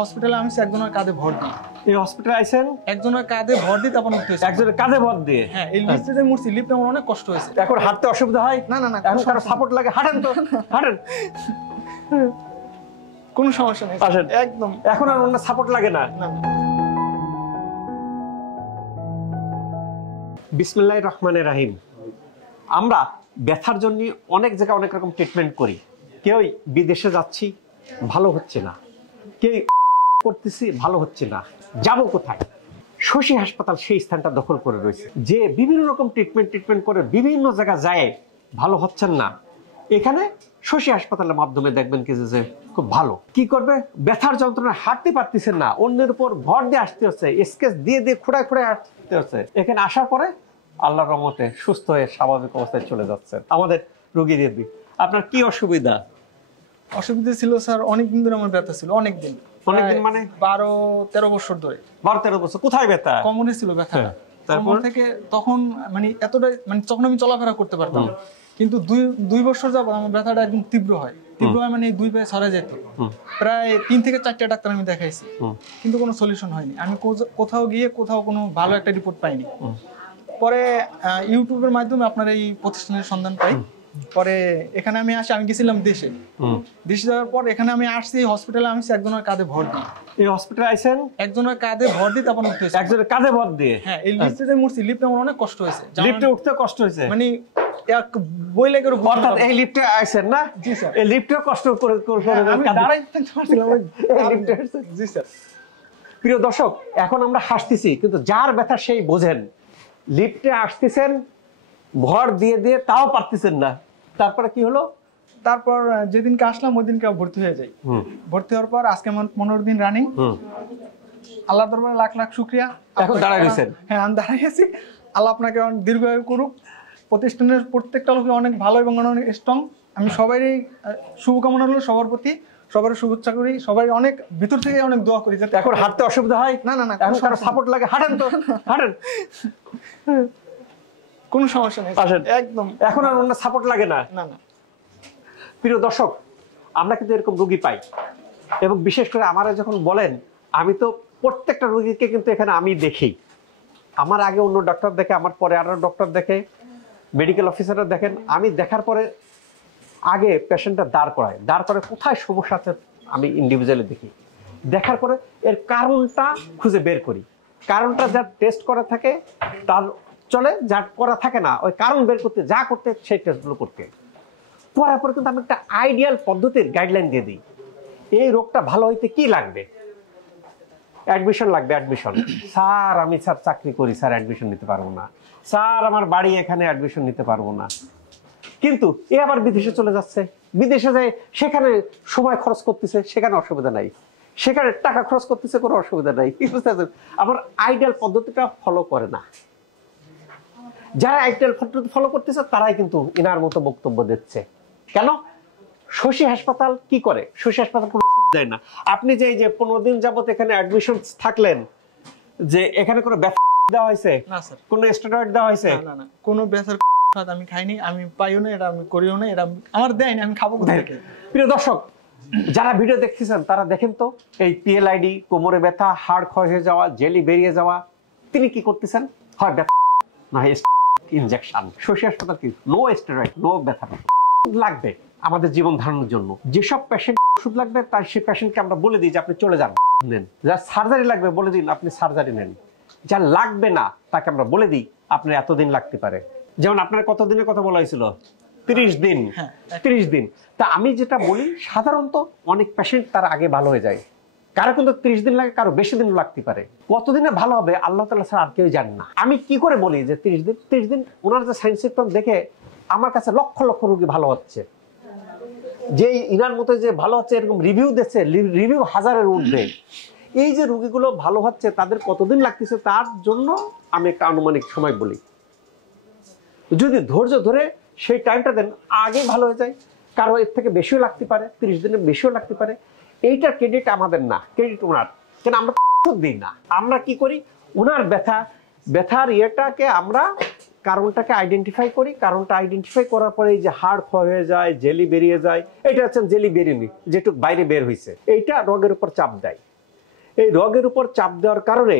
হসপিটালে আমি একজনের কাঁধে ভর দিই। এই হসপিটালে আইছেন একজনের কাঁধে ভর দিই, তারপর উঠতে হয়েছে। একজনের কাঁধে ভর দিয়ে? হ্যাঁ, এই লিফটে যে মুড়ছি, লিফটে আমার অনেক কষ্ট হয়েছে। এখন হাঁটতে অসুবিধা হয়? না না না, এখন কারো সাপোর্ট লাগে? হাঁটেন তো, হাঁটেন। কোনো সমস্যা নেই, আসেন একদম। এখন আর অন্য সাপোর্ট লাগে না? না। বিসমিল্লাহির রহমানির রহিম। আমরা ব্যথার জন্য অনেক জায়গায় অনেক রকম ট্রিটমেন্ট করি। কেউ বিদেশে যাচ্ছি, ভালো হচ্ছে না। কেউ করতেছি, ভালো হচ্ছে না। যাব কোথায়? শশী হাসপাতাল সেই স্থানটা দখল করে রয়েছে, যে বিভিন্ন রকম ট্রিটমেন্ট করে বিভিন্ন জায়গায় যায়, ভালো হচ্ছেন না। এখানে শশী হাসপাতালের মাধ্যমে দেখবেন কি যে খুব ভালো। কি করবে? ব্যথার যন্ত্রণা, হাঁটতে পারতেছেন না, অন্যের উপর ভর দিয়ে আসতে হচ্ছে, স্কেচ দিয়ে খুঁড়ায় আসতে হচ্ছে। এখানে আসার পরে আল্লাহর রহমতে সুস্থ হয়ে স্বাভাবিক অবস্থায় চলে যাচ্ছেন। আমাদের রোগীদের আপনার কি অসুবিধা? অসুবিধা ছিল স্যার, অনেকদিন ধরে আমার ব্যথা ছিল, অনেকদিন। অনেকদিন মানে 12-13 বছর ধরে। 12-13 বছর? কোথায় ব্যথা? কোমরে ছিল ব্যথা। তারপর থেকে তখন মানে এতটা, মানে তখন আমি চলাফেরা করতে পারতাম, কিন্তু দুই বছর যাবত আমার ব্যথাটা একদম তীব্র হয় মানে 2 পায়ে ছড়া যেত। প্রায় 3 থেকে 4টা ডাক্তার আমি দেখাইছি, কিন্তু কোনো সলিউশন হয়নি। আমি কোথাও গিয়ে কোনো ভালো একটা রিপোর্ট পাইনি। পরে ইউটিউবের মাধ্যমে আপনার এই প্রতিষ্ঠানের সন্ধান পাই। পরে এখানে আমি আসি, আমি গেছিলাম দেশে যাওয়ার পর এখানে আমি আসছি, হসপিটালে আমি একজনের কাঁধে ভর দিই। এই হসপিটালে আইছেন একজনের কাঁধে ভর দিই, তারপর উঠতে হয়েছে। একজনের কাঁধে ভর দিয়ে? হ্যাঁ, এই লিফটে যে মুড়ছি, লিফটে আমার অনেক কষ্ট হয়েছে। লিফটে উঠতে কষ্ট হয়েছে মানে এক বই লেগে। অর্থাৎ এই লিফটে আইছেন না? জি স্যার। এই লিফটে কষ্ট করে আমি দাঁড়াই থাকতে পারছিলাম এই লিফটে। জি স্যার। প্রিয় দর্শক, এখন আমরা হাসতেছি, কিন্তু যার ব্যথা সেই বোঝেন। লিফটে আসতেছেন, ভর দিয়ে তাও পারতেছেন না। তারপরে কি হলো? তারপর যেদিনকে আসলাম ওই দিনকে ভর্তি হয়ে যাই। ভর্তি হওয়ার পর আজকে আমার 15 দিন রানিং। আল্লাহ দরবারে লাখ লাখ শুকরিয়া। এখন দাঁড়ায় রয়েছেন? হ্যাঁ, আমি দাঁড়াই আছি। আল্লাহ আপনাকে দীর্ঘায়ু করুক। প্রতিষ্ঠানের প্রত্যেকটা লোক অনেক ভালো এবং অনেক স্ট্রং। আমি সবারই শুভকামনা রইল, সবার প্রতি সবার শুভেচ্ছা করি, সবাই অনেক ভিতর থেকে অনেক দোয়া করি যাতে। এখন হাঁটতে অসুবিধা হয়? না না না, এখন কারো সাপোর্ট লাগে? হাঁটেন তো, হাঁটেন। কোনো সমস্যা নেই, আসেন একদম। এখন আর অন্য সাপোর্ট লাগে না? না না। প্রিয় দর্শক, আমরা কিন্তু এরকম রোগী পাই, এবং বিশেষ করে আমারা যখন বলেন, আমি তো প্রত্যেকটা রোগীকে কিন্তু এখানে আমি দেখি। আমার আগে অন্য ডক্টর দেখে, আমার পরে আরো ডক্টর দেখে, মেডিকেল অফিসাররা দেখেন। আমি দেখার পরে আগে পেশেন্টটা দাঁড় করে কোথায় সমস্যা আছে আমি ইন্ডিভিজুয়ালি দেখি। দেখার পরে এর কারণটা খুঁজে বের করি। কারণটা যার টেস্ট করা থাকে তার চলে, যার করা থাকে না ওই কারণ বের করতে যা করতে সেই টেস্টগুলো করতে। পড়ার পরে কিন্তু আমি একটা আইডিয়াল পদ্ধতির গাইডলাইন দিয়ে দিই। এই রোগটা ভালো হইতে কি লাগবে? অ্যাডমিশন লাগবে। অ্যাডমিশন স্যার, আমি স্যার চাকরি করি স্যার, অ্যাডমিশন নিতে পারবো না স্যার, আমার বাড়ি এখানে, অ্যাডমিশন নিতে পারবো না। কিন্তু এ আবার বিদেশে চলে যাচ্ছে, বিদেশে যায় সেখানে সময় খরচ করতেছে, সেখানে অসুবিধা নাই, সেখানে টাকা খরচ করতেছে, কোনো অসুবিধা নাই। আবার আইডিয়াল পদ্ধতিটা ফলো করে না। যারা আইডিয়াল পদ্ধতি ফলো করতেছে তারাই কিন্তু ইনার মতো বক্তব্য দিচ্ছে। কেন? শশী হাসপাতাল কি করে? শশী হাসপাতাল কোনো ওষুধ দেয় না। আপনি যে এই যে 15 দিন যাবত এখানে অ্যাডমিশন থাকলেন, যে এখানে কোনো ব্যথা দেওয়া হয়েছে? না স্যার। কোনো স্টেরয়েড দেওয়া হয়েছে? না না, কোনো ব্যথার আমি খাইনি, আমি পাইও না, এটা আমি করিও না, এটা আমার দেয়নি, আমি খাবো কোথা থেকে? প্রিয় দর্শক, যারা ভিডিও দেখতেছেন তারা দেখেন তো, এই পিএলআইডি, কোমরে ব্যথা, হাড় ক্ষয় হয়ে যাওয়া, জেলি বেরিয়ে যাওয়া, তিনি কি করতেছেন? হয় ব্যথা না ইনজেকশন। শশী হাসপাতাল কি নো স্টেরয়েড, নো ব্যথা লাগবে আমাদের জীবন ধারণের জন্য। যেসব পেশেন্ট ওষুধ লাগবে তার সেই পেশেন্টকে আমরা বলে দিই যে আপনি চলে যান, নেন। যার সার্জারি লাগবে বলে দিন আপনি সার্জারি নেন। যা লাগবে না তাকে আমরা বলে দিই আপনার এতদিন লাগতে পারে। যেমন আপনার কতদিনের কথা বলা হয়েছিল? 30 দিন। 30 দিন। তা আমি যেটা বলি, সাধারণত অনেক পেশেন্ট তার আগে ভালো হয়ে যায়, কারো কিন্তু 30 দিন লাগে, কারো বেশি দিন লাগতে পারে। কতদিনে ভালো হবে আল্লাহ তাআলা ছাড়া আর কেউ জানে না। আমি কি করে বলি যে 30 দিন? 30 দিন ওনার যে সাইন সিম্পটম দেখে আমার কাছে লক্ষ লক্ষ রোগী ভালো হচ্ছে, যে ইনার মতো যে ভালো হচ্ছে এরকম রিভিউ দিচ্ছে, রিভিউ হাজারের ঊর্ধ্বে। এই যে রোগীগুলো ভালো হচ্ছে তাদের কতদিন লাগতেছে তার জন্য আমি একটা আনুমানিক সময় বলি। যদি ধৈর্য ধরে সেই টাইমটা দেন, আগে ভালো হয়ে যায়। কারো এর থেকে বেশিও লাগতে পারে, 30 দিনের বেশিও লাগতে পারে। এইটার ক্রেডিট আমাদের না, ক্রেডিট ওনার। কেন আমরা ওষুধ দিই না, আমরা কি করি, ওনার ব্যথার ইয়েটাকে আমরা কারণটাকে আইডেন্টিফাই করি। কারণটা আইডেন্টিফাই করার পরে এই যে হাড় ক্ষয় হয়ে যায়, জেলি বেরিয়ে যায়, এটা হচ্ছে জেলি বেরিয়ে, যেটুকু বাইরে বের হয়েছে, এইটা রোগের উপর চাপ দেয়। এই রগের উপর চাপ দেওয়ার কারণে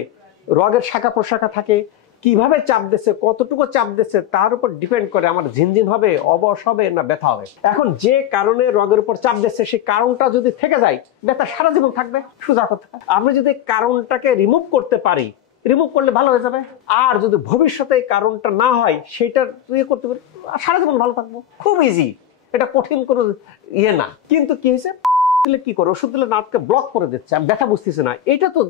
রগের শাখা প্রশাখা থাকে, কিভাবে চাপ দিচ্ছে, কতটুকু চাপ দিচ্ছে তার উপর ডিপেন্ড করে আমার ঝিনঝিন হবে, অবশ হবে না ব্যথা হবে। এখন যে কারণে রগের উপর চাপ দিচ্ছে সেই কারণটা যদি থেকে যায়, ব্যথা সারা জীবন থাকবে। সোজা কথা, আমরা যদি কারণটাকে রিমুভ করতে পারি, রিমুভ করলে ভালো হয়ে যাবে। আর যদি ভবিষ্যতে এই কারণটা না হয় সেটা ইয়ে করতে পারি, সারা জীবন ভালো থাকবো। খুব ইজি, এটা কঠিন কোনো ইয়ে না। কিন্তু কি হয়েছে, দিলে কি করে, ওষুধ দিলে নাটকে ব্লক করে দিচ্ছে, আমি ব্যথা বুঝতেছি না, এটা তো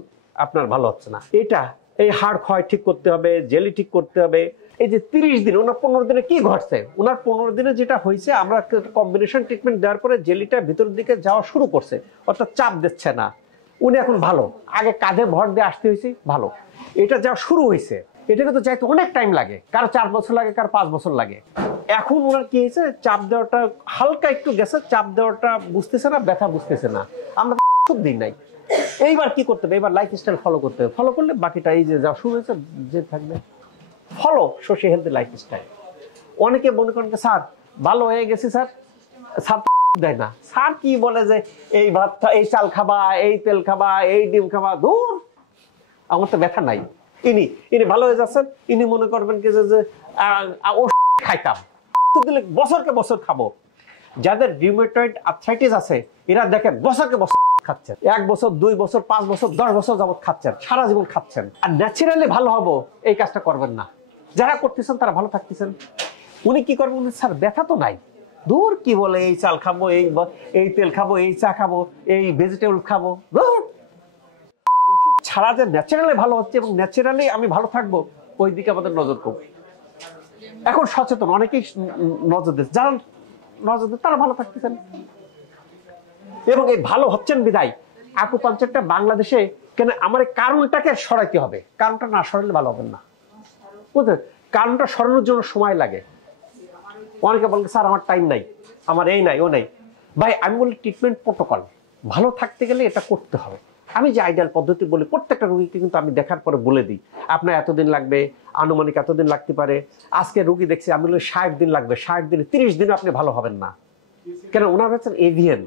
আপনার ভালো হচ্ছে না। এটা এই হাড় ক্ষয় ঠিক করতে হবে, জেলি ঠিক করতে হবে। এই যে 30 দিন, ওনার 15 দিনে কি ঘটছে, ওনার 15 দিনে যেটা হয়েছে, আমরা কম্বিনেশন ট্রিটমেন্ট দেওয়ার পরে জেলিটা ভিতরের দিকে যাওয়া শুরু করছে, অর্থাৎ চাপ দিচ্ছে না, উনি এখন ভালো। আগে কাঁধে ভর দিয়ে আসতে হয়েছে, ভালো। এটা যাওয়া শুরু হয়েছে, এটা কিন্তু যাইতে অনেক টাইম লাগে, কারো 4 বছর লাগে, কারো 5 বছর লাগে। এখন ওনার কি হয়েছে, চাপ দেওয়াটা হালকা একটু গেছে, চাপ দেওয়াটা বুঝতেছে না, ব্যথা বুঝতেছে না, আমরা ওষুধ দিই নাই। এইবার কি করতে হবে, এবার লাইফস্টাইল ফলো করতে হবে। ফলো করলে বাকিটা এই যে যা শুরু হয়েছে যে থাকবে। Follow Shashi health lifestyle. অনেকে মনে করেন স্যার ভালো হয়ে গেছি স্যার, স্যার তো ওষুধ দেয় না। স্যার কি বলে যে এই ভাত, এই চাল খাবা, এই তেল খাবা, এই ডিম খাবা, দূর, আমার তো ব্যথা নাই। ইনি ভালো হয়ে যাচ্ছেন, ইনি মনে করবেন কি যে ওষুধ খাইতাম, ওষুধ দিলে বছরকে বছর খাবো। যাদের রিউমেটয়েড আর্থ্রাইটিস আছে এরা দেখেন বছরকে বছর খাচ্ছেন, 1 বছর 2 বছর 5 বছর 10 বছর যাবত খাচ্ছেন, সারা জীবন খাচ্ছেন। আর ন্যাচারালি ভালো হবো এই কাজটা করবেন না। যারা করতেছেন তারা ভালো থাকতেছেন। উনি কি করবেন, স্যার ব্যথা তো নাই, দূর, কি বলে এই চাল খাবো, এই তেল খাবো, এই চা খাবো, এই ভেজিটেবল খাবো, দূর। ওষুধ ছাড়া যে ন্যাচারালি ভালো হচ্ছে এবং ন্যাচারালি আমি ভালো থাকবো, ওই দিকে আমাদের নজর কম। এখন সচেতন অনেকেই নজর দিচ্ছে, যারা নজর দিচ্ছে তারা ভালো থাকতেছেন এবং এই ভালো হচ্ছেন বিদায়। আকুপাঞ্চারটা বাংলাদেশে কেন, আমার এই কারণটাকে সরাইতে হবে, কারণটা না সরাইলে ভালো হবে না, বুঝলেন? কারণটা সরানোর জন্য সময় লাগে। অনেকে বলবে স্যার আমার টাইম নাই, আমার এই নাই ও নাই। ভাই আমি বলি ট্রিটমেন্ট প্রোটোকল, ভালো থাকতে গেলে এটা করতে হবে। আমি যে আইডিয়াল পদ্ধতি বলি প্রত্যেকটা রোগীকে কিন্তু আমি দেখার পরে বলে দিই, আপনার এতদিন লাগবে, আনুমানিক এতদিন লাগতে পারে। আজকে রোগী দেখছি আমি বলি 60 দিন লাগবে, 60 দিনে 30 দিনে আপনি ভালো হবেন না। কেন, ওনার হচ্ছেন এভিএন,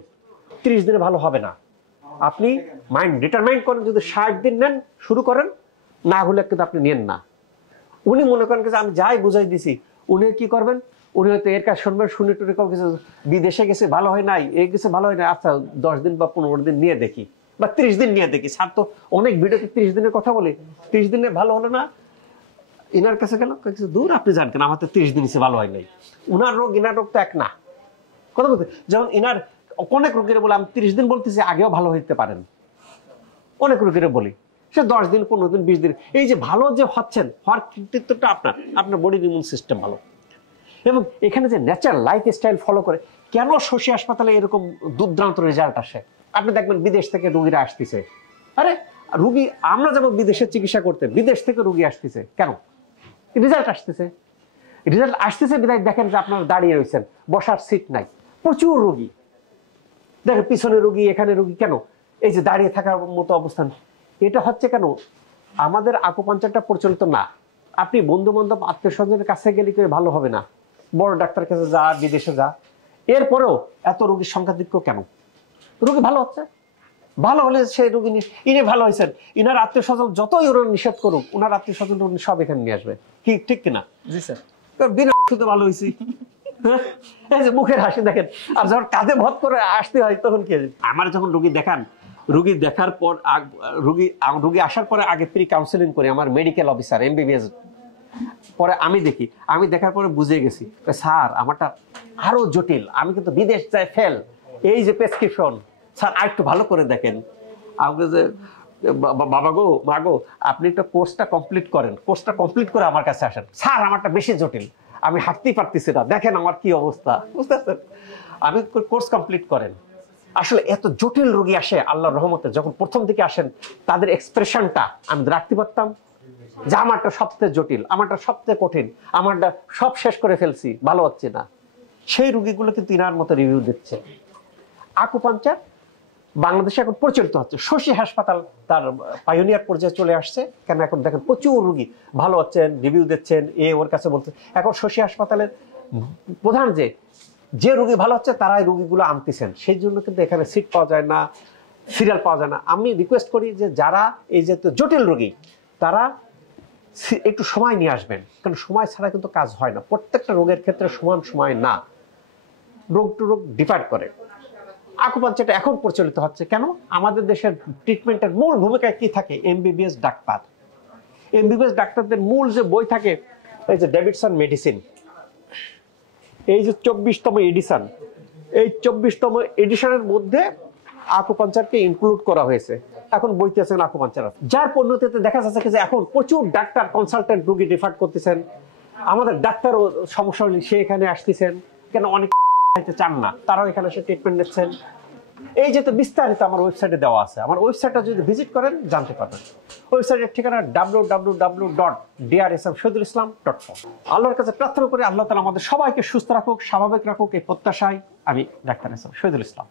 30 দিনে ভালো হবে না। আপনি মাইন্ড ডিটারমাইন করেন, যদি 60 দিন নেন শুরু করেন, না হলে কিন্তু আপনি নেন না। উনি মনে করেন যে আমি যাই বুঝাই দিছি, উনি কি করবেন, উনি হয়তো এর কাজ শুনবেন, শুনে টুনে কিছু বিদেশে গেছে ভালো হয় নাই, এই গেছে ভালো হয় নাই, আচ্ছা 10 দিন বা 15 দিন নিয়ে দেখি, বা 30 দিন নিয়ে দেখি। স্যার তো অনেক ভিডিওতে 30 দিনের কথা বলে, 30 দিনে ভালো হলো না, ইনার কাছে গেল, দূর আপনি জানতেন আমার তো 30 দিন ভালো হয় নাই। উনার রোগ ইনার রোগ তো এক না, কথা বলতে। যেমন ইনার অনেক রোগীরা বলে আমি 30 দিন বলতেছি, আগেও ভালো হইতে পারেন, অনেক রোগীরা বলি, সে 10 দিন 15 দিন 20 দিন। এই যে ভালো যে হচ্ছেন, হওয়ার কৃতিত্বটা আপনার বডির ইমিউন সিস্টেম ভালো। এবং এখানে যে ন্যাচারাল লাইফ স্টাইল ফলো করে, কেন শশী হাসপাতালে এরকম দুর্দান্ত রেজাল্ট আসে, আপনি দেখবেন বিদেশ থেকে রোগীরা আসতেছে। আরে রোগী, আমরা যেমন বিদেশে চিকিৎসা করতে, বিদেশ থেকে রোগী আসতেছে কেন, রেজাল্ট আসতেছে। রেজাল্ট আসতেছে বিদায় দেখেন যে আপনার দাঁড়িয়ে রয়েছেন, বসার সিট নাই, প্রচুর রোগী দেখেন, পিছনে রোগী, এখানে রোগী, কেন, এই যে দাঁড়িয়ে থাকার মতো অবস্থান। এটা হচ্ছে কেন, আমাদের আকুপাঞ্চারটা প্রচলিত না। আপনি বন্ধু বান্ধব আত্মীয় স্বজনের কাছে গেলে করে ভালো হবে না, বড় ডাক্তার কাছে যা, বিদেশে যা, এরপরেও এত রোগীর সংখ্যা দিক কেন, রোগী ভালো হচ্ছে। ভালো হলে সেই রোগী ইনি ভালো হয়েছেন, ইনার আত্মীয় স্বজন যতই ওরা নিষেধ করুক, ওনার আত্মীয় স্বজন সব এখানে নিয়ে আসবে, কি ঠিক কিনা? জি স্যার, বিনা ওষুধে ভালো হয়েছি। এই যে মুখের হাসি দেখেন, আর যখন কাঁধে ভর করে আসতে হয় তখন কি, আমার যখন রোগী দেখান, রোগী দেখার পর রোগী আসার পরে আগে প্রি কাউন্সেলিং করি, আমার মেডিকেল অফিসার এমবিবিএস, পরে আমি দেখি, আমি দেখার পরে বুঝে গেছি স্যার আমারটা আরো জটিল, আমি কিন্তু বিদেশ যাই ফেল, এই যে প্রেসক্রিপশন স্যার আর একটু ভালো করে দেখেন। আমাকে যে বাবা গো মা গো, আপনি একটা কোর্সটা কমপ্লিট করেন, কোর্সটা কমপ্লিট করে আমার কাছে আসেন। স্যার আমারটা বেশি জটিল, আমি হাঁটতেই পারতেছি না, দেখেন আমার কি অবস্থা, বুঝতে পারছেন? আমি কোর্স কমপ্লিট করেন। আসলে এত জটিল রোগী আসে আল্লাহর রহমতে, যখন প্রথম দিকে আসেন তাদের এক্সপ্রেশনটা আমি রাখতে পারতাম যে আমারটা সবচেয়ে জটিল, আমারটা সবচেয়ে কঠিন, আমারটা সব শেষ করে ফেলছি, ভালো হচ্ছে না। সেই রোগীগুলো কিন্তু ইনার মতো রিভিউ দিচ্ছে। আকুপাঞ্চার বাংলাদেশে এখন প্রচলিত হচ্ছে, শশী হাসপাতাল তার পাইওনিয়ার পর্যায়ে চলে আসছে। কেন, এখন দেখেন প্রচুর রোগী ভালো হচ্ছেন, রিভিউ দিচ্ছেন, ওর কাছে বলছে। এখন শশী হাসপাতালের প্রধান যে রোগী ভালো হচ্ছে তারাই রোগীগুলো আনতেছেন, সেই জন্য কিন্তু এখানে সিট পাওয়া যায় না, সিরিয়াল পাওয়া যায় না। আমি রিকোয়েস্ট করি যে যারা এই যে জটিল রোগী তারা একটু সময় নিয়ে আসবেন, কারণ সময় ছাড়া কিন্তু কাজ হয় না। প্রত্যেকটা রোগের ক্ষেত্রে সমান সময় না, রোগ টু রোগ ডিফার করে। আকুপাঞ্চারটা এখন প্রচলিত হচ্ছে কেন? আমাদের দেশের ট্রিটমেন্টের মূল ভূমিকায় কি থাকে? MBBS doctor. এমবিবিএস ডাক্তারদের মূল যে বই থাকে, এই যে ডেভিডসন মেডিসিন, এই যে 24তম এডিশন, এই 24তম এডিশনের মধ্যে আকুপাঞ্চারকে ইনক্লুড করা হয়েছে। এখন বইতে আছেন আকুপাঞ্চার, যার পরিণতিতে দেখা যাচ্ছে যে এখন প্রচুর ডাক্তার কনসালটেন্ট রোগী রেফার করতেছেন। আমাদের ডাক্তারও সমস্যা হলে সে এখানে আসতেছেন কেন, অনেক চান না, তারাও এখানে এসে ট্রিটমেন্ট নিচ্ছেন। এই যে বিস্তারিত আমার ওয়েবসাইটে দেওয়া আছে, আমার ওয়েবসাইটটা যদি ভিজিট করেন জানতে পারবেন। ওয়েবসাইটের ঠিকানা www.drsmshhidulislam.com। আল্লাহর কাছে প্রার্থনা করে আল্লাহ তাআলা আমাদের সবাইকে সুস্থ রাখুক, স্বাভাবিক রাখুক, এই প্রত্যাশায় আমি doctor S M Shahidul Islam.